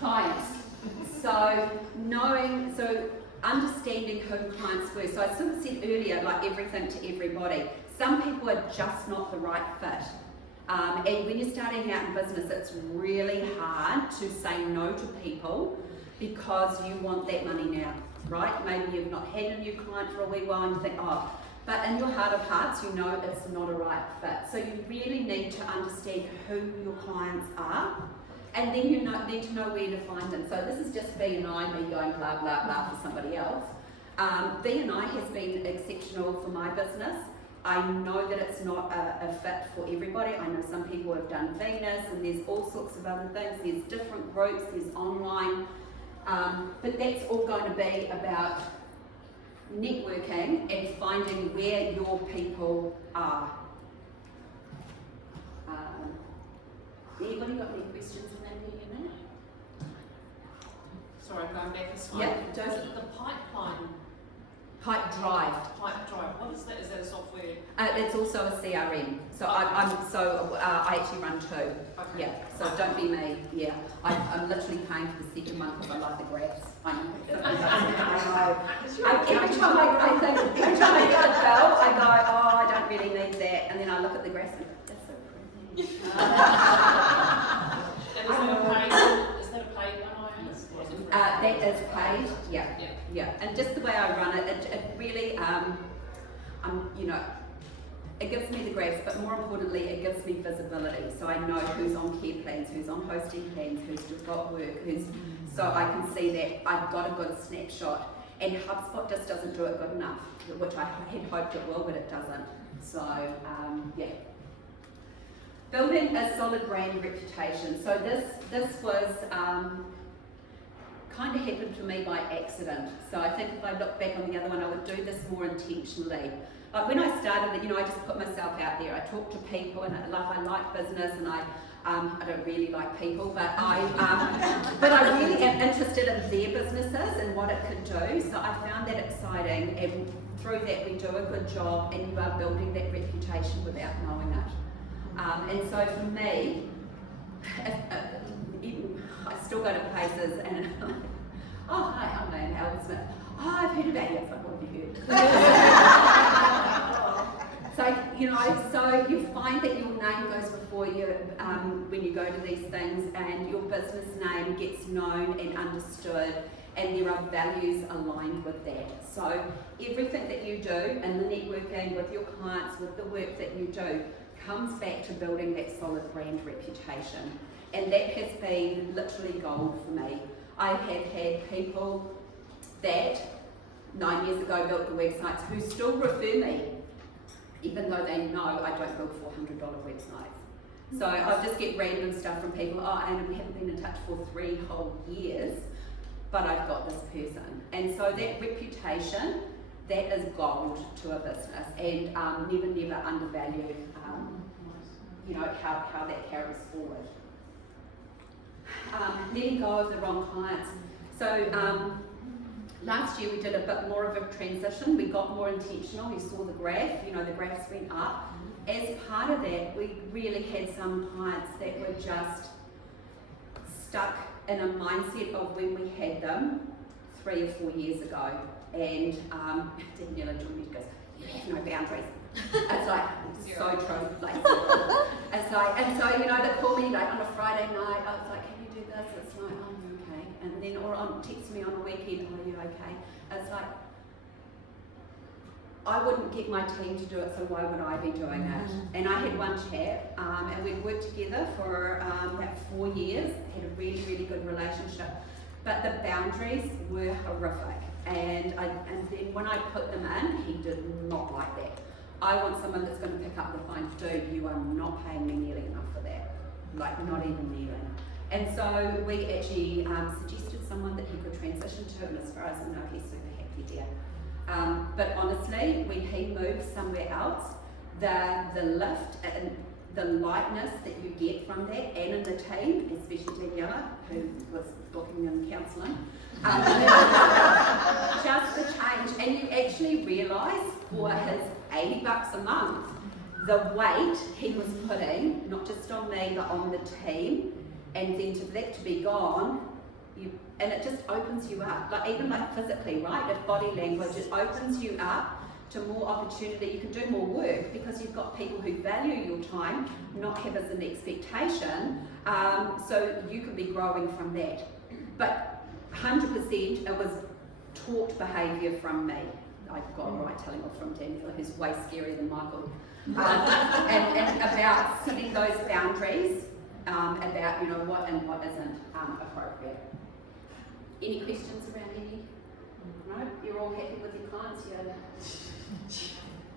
Clients. So understanding who clients were. So I sort of said earlier, like everything to everybody. Some people are just not the right fit. And when you're starting out in business, it's really hard to say no to people because you want that money now, right? Maybe you've not had a new client for a wee while and you think, oh, but in your heart of hearts, you know it's not a right fit. So you really need to understand who your clients are, and then you need to know where to find them. So this is just B&I, me going blah, blah, blah for somebody else. B&I has been exceptional for my business. I know that it's not a fit for everybody. I know some people have done Venus, and there's all sorts of other things. There's different groups, there's online. But that's all going to be about networking and finding where your people are. Anybody got any questions on that area? Sorry, I'm going back a slide. Yep, Is it the pipeline? Pipe Drive. Pipe Drive. What is that? Is that a software? It's also a CRM. So Okay. I actually run two. Okay. Yeah. So don't be me. Yeah. I'm literally paying for the second one because I like the graphs. I know. Every time I think, every time I get a bill, I go, oh, I don't really need that, and then I look at the graphs and go, that's so pretty. Is that a paid one? That is paid. Yeah. And just the way I run it, it really, it gives me the graphs, but more importantly, it gives me visibility. So I know who's on care plans, who's on hosting plans, who's just got work, so I can see that I've got a good snapshot. And HubSpot just doesn't do it good enough, which I had hoped it will, but it doesn't. So, yeah. Building a solid brand reputation. So this was kind of happened to me by accident. So I think if I look back on the other one, I would do this more intentionally. Like when I started, I just put myself out there. I talk to people, and I like business, and I don't really like people, but I really am interested in their businesses and what it could do. So I found that exciting, and through that we do a good job, and you are building that reputation without knowing it. And so for me, I still go to places and I'm like, oh hi, I'm Iona Elwood-Smith. Oh, I've heard about you. It's like, what have you heard? So you find that your name goes before you when you go to these things, and your business name gets known and understood, and there are values aligned with that. So everything that you do in the networking with your clients, with the work that you do, comes back to building that solid brand reputation. And that has been literally gold for me. I have had people that 9 years ago built the websites who still refer me, even though they know I don't build $400 websites. So I'll just get random stuff from people, oh, and we haven't been in touch for 3 whole years, but I've got this person. And so that reputation, that is gold to a business, and never undervalue, how that carries forward. Letting go of the wrong clients. So last year we did a bit more of a transition. We got more intentional. You saw the graph, the graphs went up. As part of that, we really had some clients that were just stuck in a mindset of when we had them 3 or 4 years ago. And Daniela joined me and goes, you have no boundaries. It's like, so true. It's like, and so, they call me like on a Friday night, I was like, can you do this? It's like, oh, okay. And then, or text me on a weekend, oh, you okay? It's like, I wouldn't get my team to do it, so why would I be doing it? And I had one chap, and we'd worked together for about 4 years, had a really, really good relationship, but the boundaries were horrific. And then when I put them in, he did not like that. I want someone that's going to pick up the phone, dude, you are not paying me nearly enough for that. Like, not even nearly. And so we actually suggested someone that he could transition to, and as far as I know, he's super happy there. But honestly, when he moves somewhere else, the lift and the lightness that you get from that, and in the team, especially Daniela, who was booking and counselling, just the change, and you actually realise for his $80 a month the weight he was putting, not just on me, but on the team, and then to that to be gone, and it just opens you up, like even like physically, right? If body language, it opens you up to more opportunity. You can do more work because you've got people who value your time, not have as an expectation, so you can be growing from that. But 100% it was taught behaviour from me. I got a right telling off from Daniel, who's way scarier than Michael. And about setting those boundaries, about what and what isn't appropriate. Any questions around any? No? You're all happy with your clients?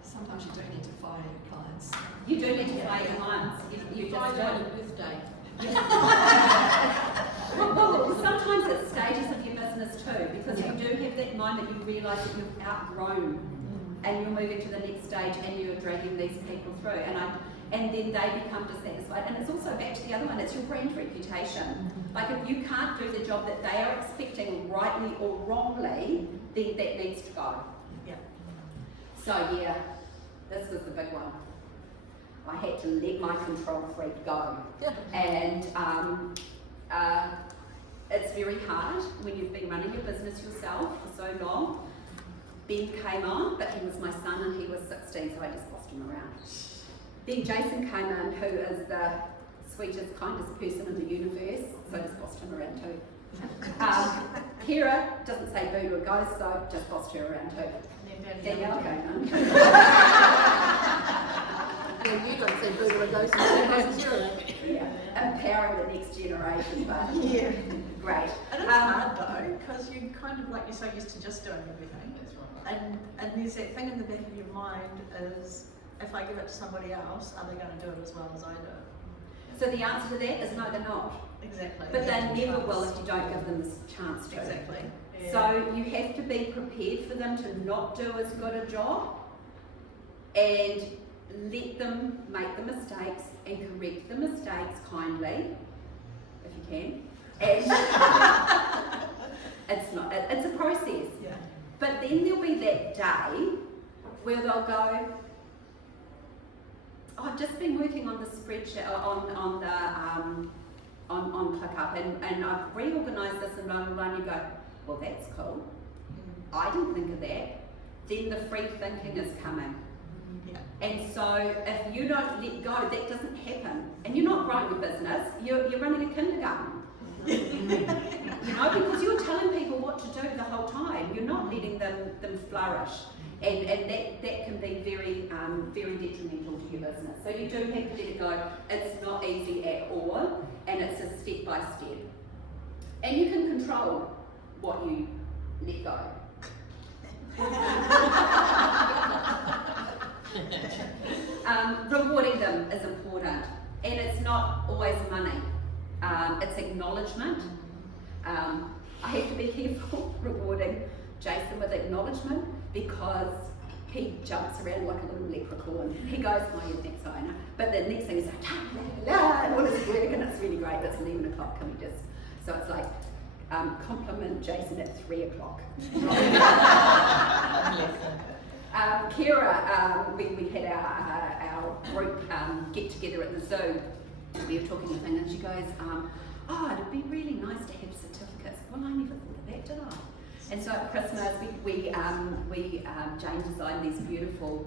Sometimes you don't need to fire your clients. You do need to fire your clients. You just Friday on don't. your birthday. Well, sometimes it's stages of your business too, because you do have that moment you realise that you've outgrown and you're moving to the next stage and you're dragging these people through, and then they become dissatisfied. And it's also back to the other one, it's your brand reputation. Like if you can't do the job that they are expecting, rightly or wrongly, then that needs to go. Yeah. So yeah, this was the big one. I had to let my control freak go. And it's very hard when you've been running your business yourself for so long. Ben came on, but he was my son and he was 16, so I just bossed him around. Then Jason came in, who is the sweetest, kindest person in the universe, so I just bossed him around too. Kira doesn't say boo to a ghost, so just bossed her around too. Danielle came in. Well, you don't say boo to a ghost, Yeah, empowering the next generation, but Yeah. great. And it's hard though, because you kind of, like you're so used to just doing everything. That's right. And there's that thing in the back of your mind is, if I give it to somebody else, are they going to do it as well as I do? So the answer to that is no, they're not. Exactly. But they never will if you don't give them the chance to. Exactly. Yeah. So you have to be prepared for them to not do as good a job and let them make the mistakes and correct the mistakes kindly, if you can. And it's a process. Yeah. But then there'll be that day where they'll go, oh, I've just been working on the spreadsheet, on ClickUp, and I've reorganised this and blah, blah, blah, and you go, well, that's cool. I didn't think of that. Then the free thinking is coming. Yeah. And so if you don't let go, that doesn't happen. And you're not growing a business, you're running a kindergarten. Because you're telling people what to do the whole time. You're not letting them flourish. And that can be very detrimental to your business. So you do have to let it go. It's not easy at all, and it's a step by step. And you can control what you let go. Rewarding them is important, and it's not always money. It's acknowledgement. I have to be careful rewarding Jason with acknowledgement because he jumps around like a little leprechaun. He goes, oh yeah, thanks, I know. But the next thing is like, la, la, la, and all this work, and it's really great. It's 11 o'clock, can we just? So it's like, compliment Jason at 3 o'clock. Kira, we had our group get together at the zoo. We were talking a thing, and she goes, oh, it'd be really nice to have certificates. Well, I never thought of that, did I? And so at Christmas, Jane designed these beautiful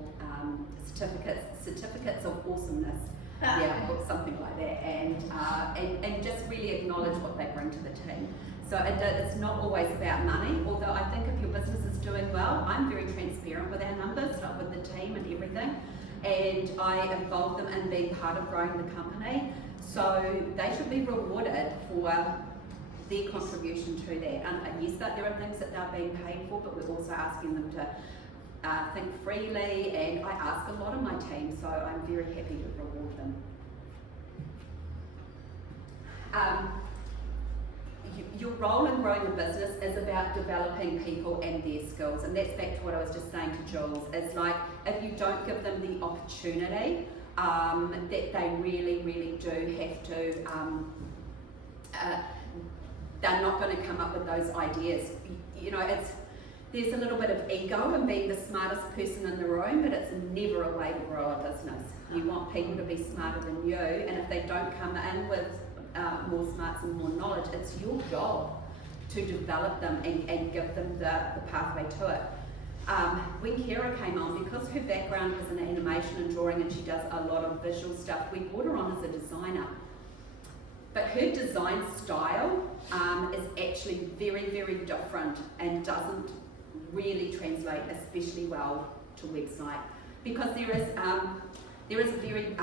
certificates of awesomeness. Yeah, or something like that, and just really acknowledge what they bring to the team. So it's not always about money, although I think if your business is doing well, I'm very transparent with our numbers, like with the team and everything, and I involve them in being part of growing the company. So they should be rewarded for their contribution to that. And yes, that there are things that they're being paid for, but we're also asking them to think freely, and I ask a lot of my team, so I'm very happy to reward them. Your role in growing a business is about developing people and their skills, and that's back to what I was just saying to Jules. It's like if you don't give them the opportunity, that they really, really do have to, they're not going to come up with those ideas. there's a little bit of ego in being the smartest person in the room, but it's never a way to grow a business. You want people to be smarter than you, and if they don't come in with more smarts and more knowledge, it's your job to develop them and give them the pathway to it. When Kira came on, because her background was in animation and drawing and she does a lot of visual stuff, we brought her on as a designer. But her design style is actually very, very different and doesn't really translate especially well to website, because there is a very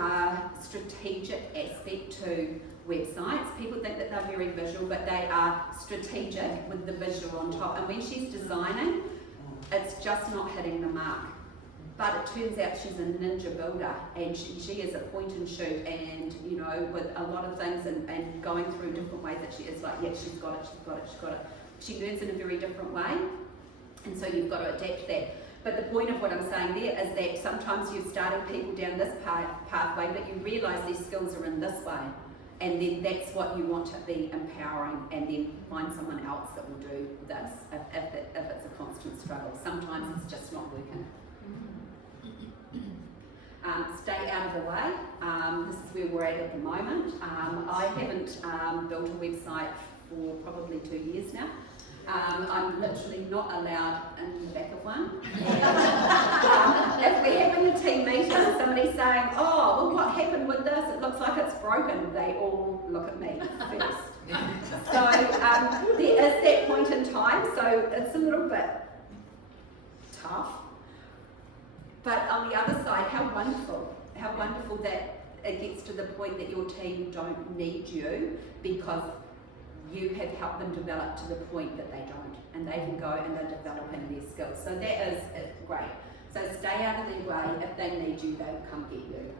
strategic aspect to websites. People think that they're very visual, but they are strategic with the visual on top. And when she's designing, it's just not hitting the mark. But it turns out she's a ninja builder, and she is a point and shoot, and you know, with a lot of things and going through different ways that she is like, yeah, she's got it. She learns in a very different way, and so you've got to adapt that. But the point of what I'm saying there is that sometimes you're starting people down this pathway, but you realise their skills are in this way, and then that's what you want to be empowering, and then find someone else that will do this if it's a constant struggle. Sometimes it's just not working. Stay out of the way. This is where we're at the moment. I haven't built a website for probably 2 years now. I'm literally not allowed in the back of one. If we're having a team meeting and somebody's saying, oh, well, what happened with this? It looks like it's broken. They all look at me first. So there is that point in time, so it's a little bit tough. But on the other side, how wonderful that it gets to the point that your team don't need you because you have helped them develop to the point that they don't, and they can go and they're developing their skills. So that is great. So stay out of their way. If they need you, they'll come get you.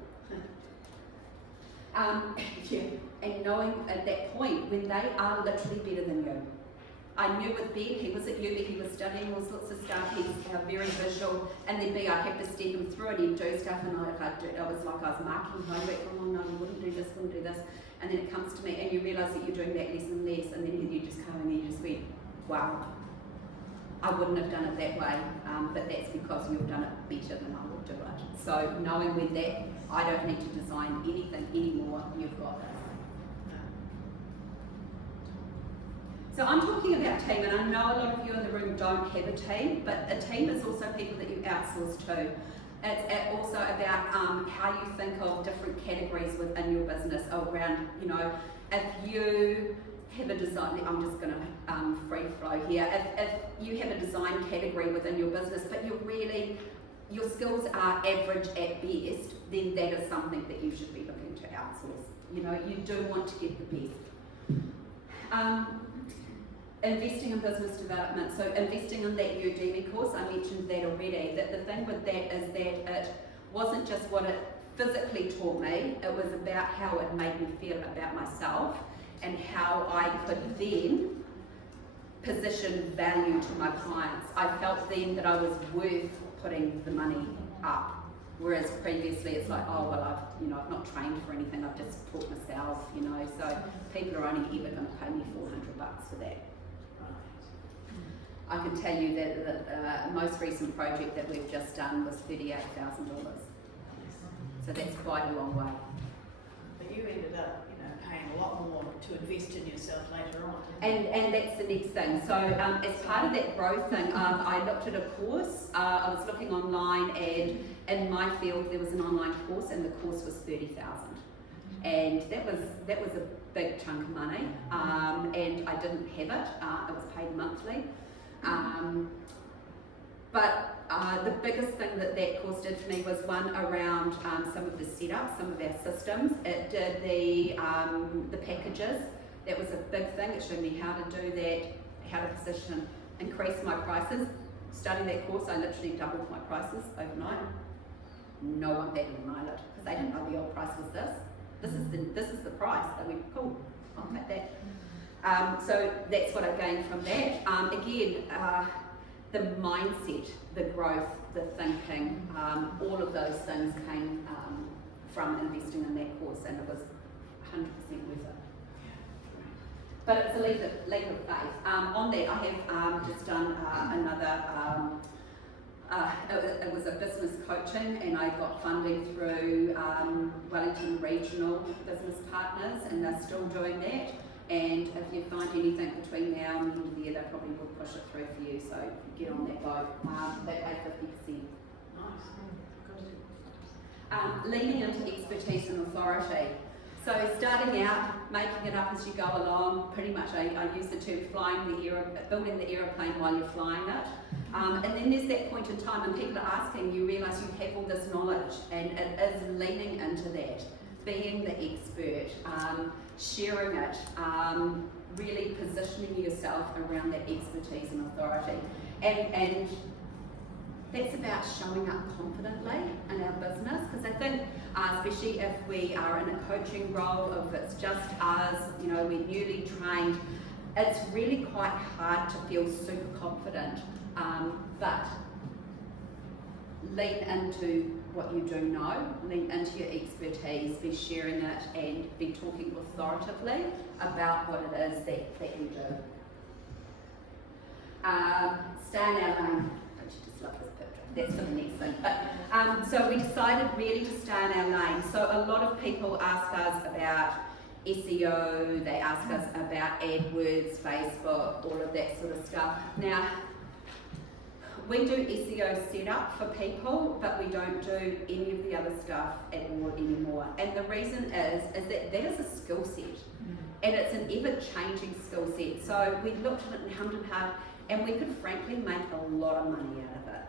And knowing at that point when they are literally better than you. I knew with Ben, he was at uni, he was studying all sorts of stuff, he's very visual, and then B, I'd have to step him through and he'd do stuff, and I was like I was marking homework, oh no, you wouldn't do this, and then it comes to me, and you realise that you're doing that less and less, and then you just come and you just went, wow, I wouldn't have done it that way, but that's because you've done it better than I would do it. So knowing with that, I don't need to design anything anymore, you've got this. So I'm talking about team, and I know a lot of you in the room don't have a team, but a team is also people that you outsource to. It's also about how you think of different categories within your business around, you know, if you have a design, I'm just going to free flow here, if you have a design category within your business, but your skills are average at best, then that is something that you should be looking to outsource. You know, you do want to get the best. Investing in business development, so investing in that Udemy course, I mentioned that already, that the thing with that is that it wasn't just what it physically taught me, it was about how it made me feel about myself and how I could then position value to my clients. I felt then that I was worth putting the money up, whereas previously it's like, oh well, I've not trained for anything, I've just taught myself, you know, so people are only ever going to pay me $400 for that. I can tell you that the most recent project that we've just done was $38,000. So that's quite a long way. But you ended up, paying a lot more to invest in yourself later on. And that's the next thing. So as part of that growth thing, I looked at a course. I was looking online, and in my field there was an online course, and the course was $30,000, and that was a big chunk of money. And I didn't have it. It was paid monthly. But the biggest thing that course did for me was one around some of the setup, some of our systems. It did the packages. That was a big thing. It showed me how to do that, how to position, increase my prices. Studying that course, I literally doubled my prices overnight. No one batted an eyelid because they didn't know the old price was this. This is the price. They went, cool, I'll take that. So that's what I gained from that. Again, the mindset, the growth, the thinking, all of those things came from investing in that course, and it was 100% worth it. but it's a leap of faith. On that, I have just done another. It was a business coaching, and I got funding through Wellington Regional Business Partners, and they're still doing that. And if you find anything between now and the end of the year, they probably will push it through for you. So get on that boat. They pay 50%. Nice. Leaning into expertise and authority. So starting out, making it up as you go along, pretty much I use the term building the aeroplane while you're flying it. And then there's that point in time when people are asking, you realise you have all this knowledge, and it is leaning into that, being the expert, sharing it, really positioning yourself around that expertise and authority. And that's about showing up confidently in our business, because I think, especially if we are in a coaching role, if it's just us, we're newly trained, it's really quite hard to feel super confident. But lean into what you do know, lean into your expertise, be sharing it and be talking authoritatively about what it is that you do. Stay in our lane. Don't you just love this picture? That's for the next thing. But, so we decided really to stay in our lane. So a lot of people ask us about SEO, they ask us about AdWords, Facebook, all of that sort of stuff. Now, we do SEO setup for people, but we don't do any of the other stuff at all anymore. And the reason is that that is a skill set, and it's an ever-changing skill set. So we looked at it and hummed and hawed, and we could frankly make a lot of money out of it.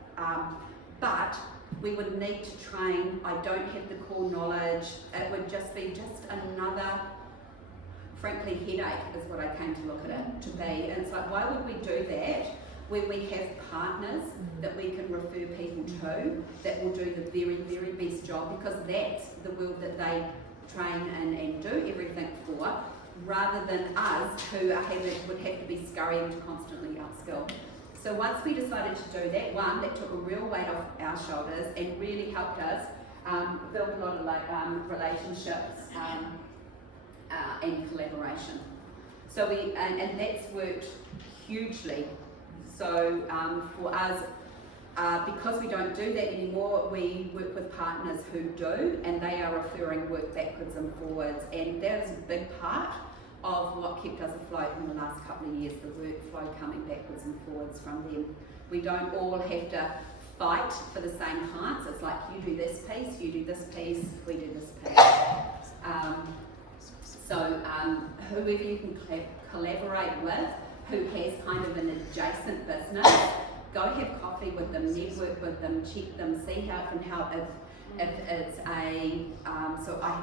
But we would need to train. I don't have the core knowledge. It would just be another, frankly, headache is what I came to look at it to be. And it's like, why would we do that when we have partners that we can refer people to that will do the very, very best job, because that's the world that they train and do everything for, rather than us who would have to be scurrying to constantly upskill. So once we decided to do that, that took a real weight off our shoulders and really helped us build a lot of relationships and collaboration. So and that's worked hugely. So for us, because we don't do that anymore, we work with partners who do, and they are referring work backwards and forwards, and that is a big part of what kept us afloat in the last couple of years, the workflow coming backwards and forwards from them. We don't all have to fight for the same clients. It's like, you do this piece, you do this piece, we do this piece. So whoever you can collaborate with, who has kind of an adjacent business, go have coffee with them, network with them, check them, see how it can help. If it's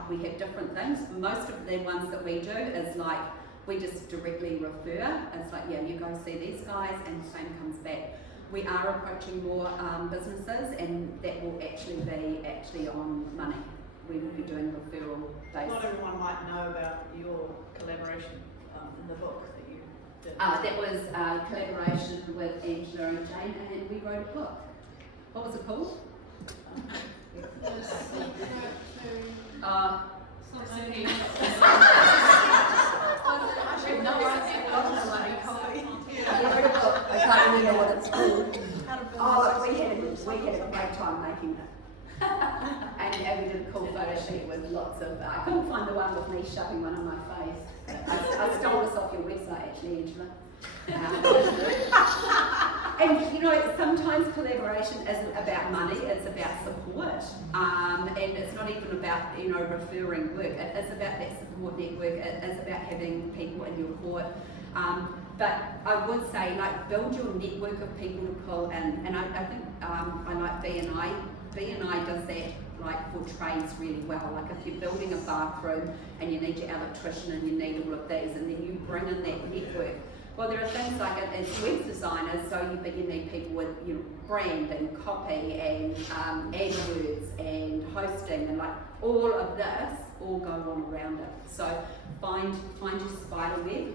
we have different things. Most of the ones that we do is like, we just directly refer. It's like, yeah, you go see these guys, and the same comes back. We are approaching more businesses, and that will actually be on money. We will be doing referral based. Not everyone might know about your collaboration in the book that you did. That was a collaboration with Angela and Jane, and we wrote a book. What was it called? I can't remember what it's called. We had a great time making it. and we did a cool photo shoot with lots of, I couldn't find the one with me shoving one on my face. I stole this off your website actually, Angela. And sometimes collaboration isn't about money, it's about support. And it's not even about, referring work. It is about that support network, it is about having people in your court. But I would say, build your network of people to pull in. And I think I like B&I. B&I does that for trades really well. Like if you're building a bathroom and you need your electrician and you need all of these, and then you bring in that network. Well, there are things like as web designers, but you need people with brand and copy and AdWords and hosting, and all of this all go on around it. So find your spider web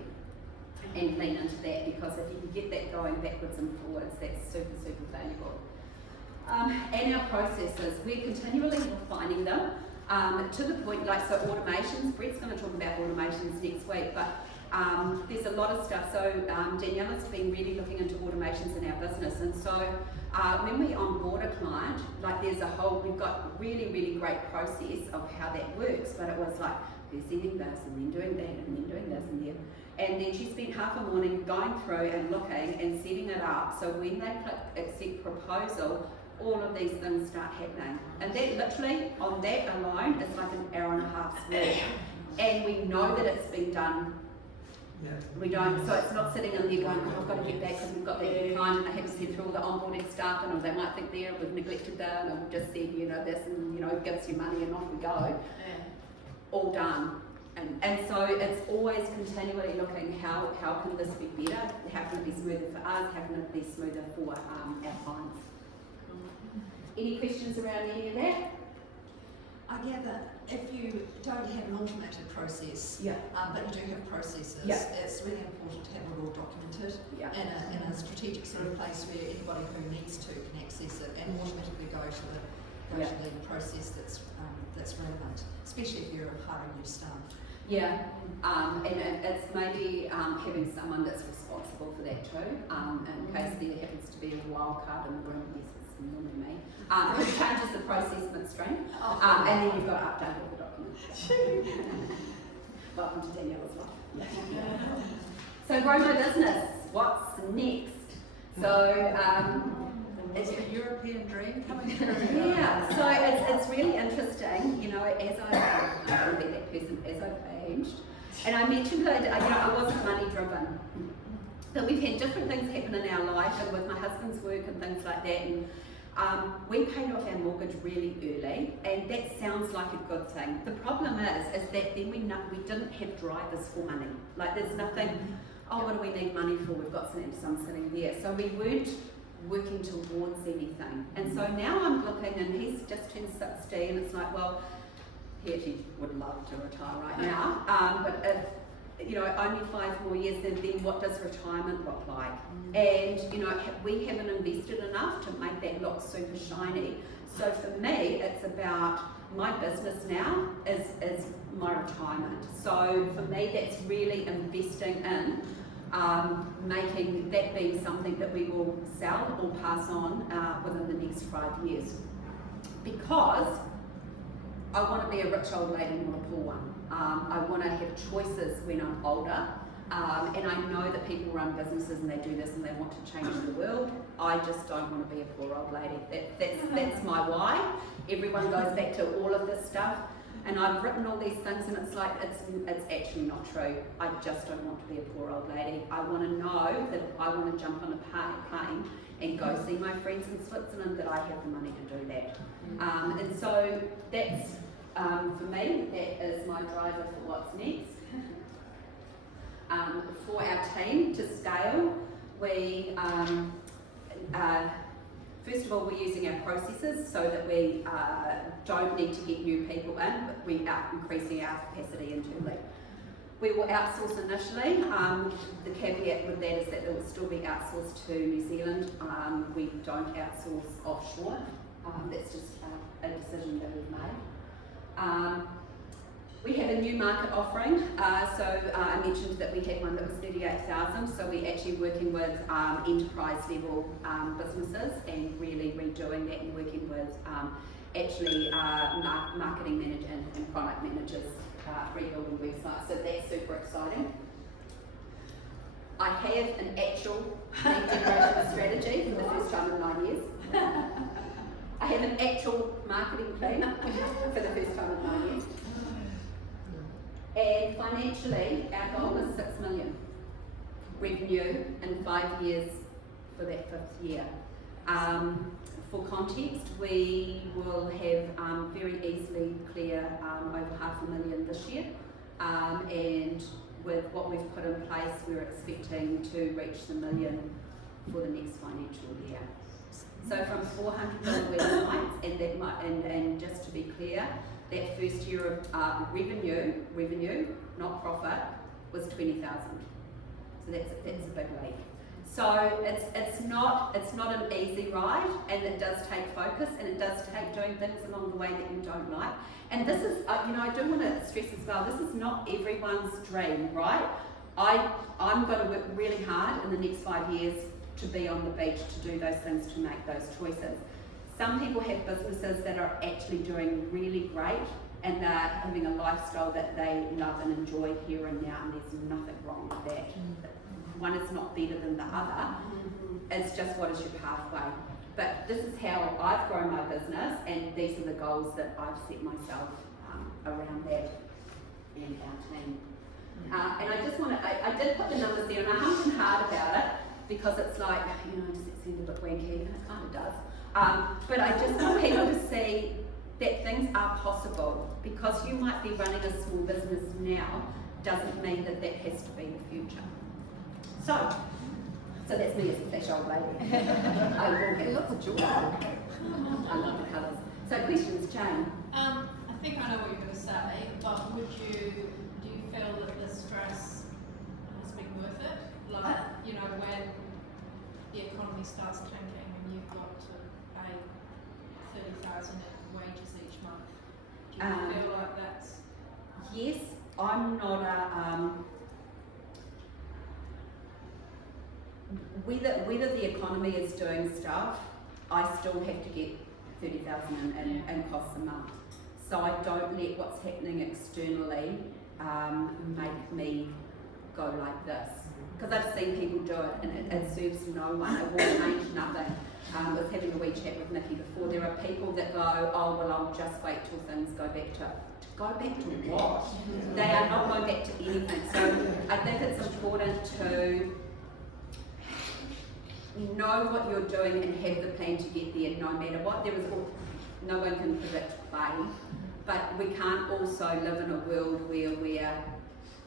and lean into that, because if you can get that going backwards and forwards, that's super, super valuable. And our processes, we're continually refining them to the point, so automations, Brett's going to talk about automations next week, but there's a lot of stuff. So Daniela's been really looking into automations in our business, and so when we onboard a client, like we've got really, really great process of how that works, but it was like, they're sending this and then doing that and then doing this and then she spent half a morning going through and looking and setting it up, so when they click accept proposal, all of these things start happening. And that literally, on that alone, is like an hour and a half's work. And we know that it's been done. We don't, so it's not sitting in there going, oh, I've got to get back because we've got that new client and I haven't sent through all the onboarding stuff, and they might think there we've neglected that, and we've just said, this, and give us your money and off we go. All done. And so it's always continually looking how can this be better, how can it be smoother for us, how can it be smoother for our clients. Any questions around any of that? I gather if you don't have an automated process, but you do have processes, it's really important to have it all documented in a strategic sort of place where anybody who needs to can access it and automatically go to the process that's relevant, especially if you're hiring new staff. And it's maybe having someone that's responsible for that too, in case there happens to be a wild card in the room. Yes, it's normally me. Who changes the process midstream, and then you've got to update all the documents. Welcome to Daniela's life. So grow my business. What's next? So Is it a European dream coming through? So it's really interesting, as I will be that person as I've aged. And I mentioned that I wasn't money driven. But we've had different things happen in our life, and with my husband's work and things like that, and we paid off our mortgage really early, and that sounds like a good thing. The problem is that then we didn't have drivers for money. Like there's nothing, what do we need money for? We've got some sitting there. So we weren't working towards anything. And so now I'm looking, and he's just turned 60, and it's like, well, he actually would love to retire right now, but if only 5 more years, then what does retirement look like? And we haven't invested enough to make that look super shiny. So for me, it's about my business now is my retirement. So for me, that's really investing in making that being something that we will sell or pass on within the next 5 years. Because I want to be a rich old lady, not a poor one. I want to have choices when I'm older, and I know that people run businesses and they do this and they want to change the world. I just don't want to be a poor old lady. That's my why. Everyone goes back to all of this stuff, and I've written all these things, and it's like it's actually not true. I just don't want to be a poor old lady. I want to know that if I want to jump on a plane and go see my friends in Switzerland, that I have the money to do that. And so that's for me, that is my driver for what's next. For our team to scale, we first of all, we're using our processes so that we don't need to get new people in, but we are increasing our capacity internally. We will outsource initially. The caveat with that is that it will still be outsourced to New Zealand. We don't outsource offshore. That's just a decision that we've made. We have a new market offering. So I mentioned that we had one that was 38,000. So we're actually working with enterprise level businesses and really redoing that and working with marketing managers and product managers, rebuilding websites. So that's super exciting. I have an actual lead generation strategy for the first time in 9 years. I have an actual marketing plan for the first time in 9 years. And financially, our goal is 6 million revenue in 5 years for that 5th year. For context, we will have very easily clear over 500,000 this year. And with what we've put in place, we're expecting to reach the million for the next financial year. So from 400 websites, and just to be clear, that first year of revenue, not profit, was 20,000. So that's a big leap. So it's not an easy ride, and it does take focus, and it does take doing things along the way that you don't like. And this is, I do want to stress as well, this is not everyone's dream, right? I'm going to work really hard in the next 5 years to be on the beach, to do those things, to make those choices. Some people have businesses that are actually doing really great and they're having a lifestyle that they love and enjoy here and now, and there's nothing wrong with that. One is not better than the other. It's just what is your pathway. But this is how I've grown my business, and these are the goals that I've set myself around that and our team. And I just want to, I did put the numbers there, and I hummed hard about it because it's like, does it seem a bit wanky? And it kind of does. But I just want people to see that things are possible. Because you might be running a small business now, doesn't mean that that has to be the future. So that's me as a flash old lady. I will get lots of joy. I love the colours. So questions, Jane? I think I know what you're going to say, but do you feel that the stress has been worth it? Like, when the economy starts tanking and you've got to pay 30,000 in wages each month, do you feel like that's... Yes, I'm not a... Whether the economy is doing stuff, I still have to get 30,000 in costs a month. So I don't let what's happening externally make me go like this. Because I've seen people do it and it serves no one, it will change nothing. I was having a wee chat with Nikki before. There are people that go, oh well, I'll just wait till things go back to what? They are not going back to anything. So I think it's important to know what you're doing and have the plan to get there no matter what. No one can predict play, but we can't also live in a world where we're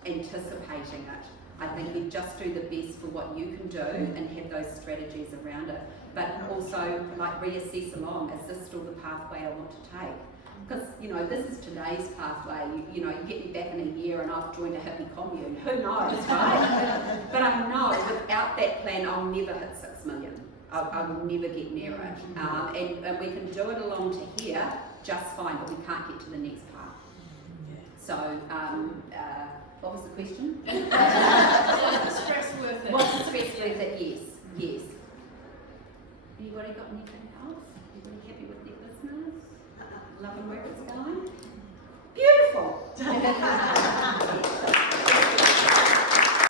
anticipating it. I think we just do the best for what you can do and have those strategies around it. But also reassess along, is this still the pathway I want to take? Because, this is today's pathway. You get me back in a year and I've joined a hippie commune. Who knows, right? But I know without that plan, I'll never hit 6 million. I will never get near it. And we can do it along to here just fine, but we can't get to the next part. So, what was the question? Was the stress worth it? Was the stress worth it? Yes. Anybody got anything else? Anybody happy with their business? Loving where it's going? Beautiful!